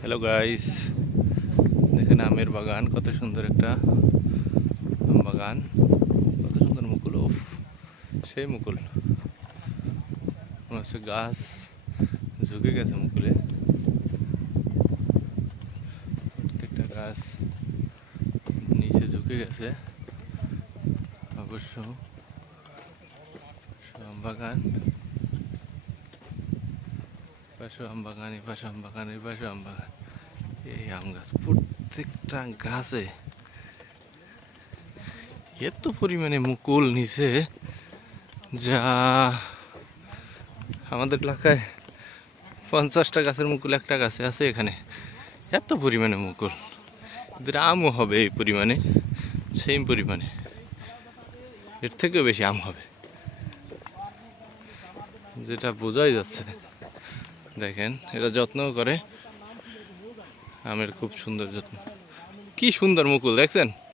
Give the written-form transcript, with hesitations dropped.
Hello guys, দেখেন আমের বাগান, কত সুন্দর একটা আম বাগান, কত সুন্দর মুকুল। ওফ, সেই মুকুল মনে হচ্ছে গাছ ঝুঁকে গেছে মুকুলে। প্রত্যেকটা গাছ নিচে ঝুঁকে গেছে। অবশ্য আম বাগান, পাশে আম বাগান, এই পাশে আম বাগান, এই পাশে আম বাগান, এই আম গাছ, প্রত্যেকটা গাছে এত পরিমাণে মুকুল নিচে, যা আমাদের এলাকায় 50টা গাছের মুকুল একটা গাছে আছে। এখানে এত পরিমাণে মুকুল, এদের আমও হবে এই পরিমাণে, সেম পরিমাণে, এর থেকেও বেশি আম হবে, যেটা বোঝাই যাচ্ছে। দেখেন এরা যত্নও করে আমের, খুব সুন্দর যত্ন। কি সুন্দর মুকুল দেখছেন।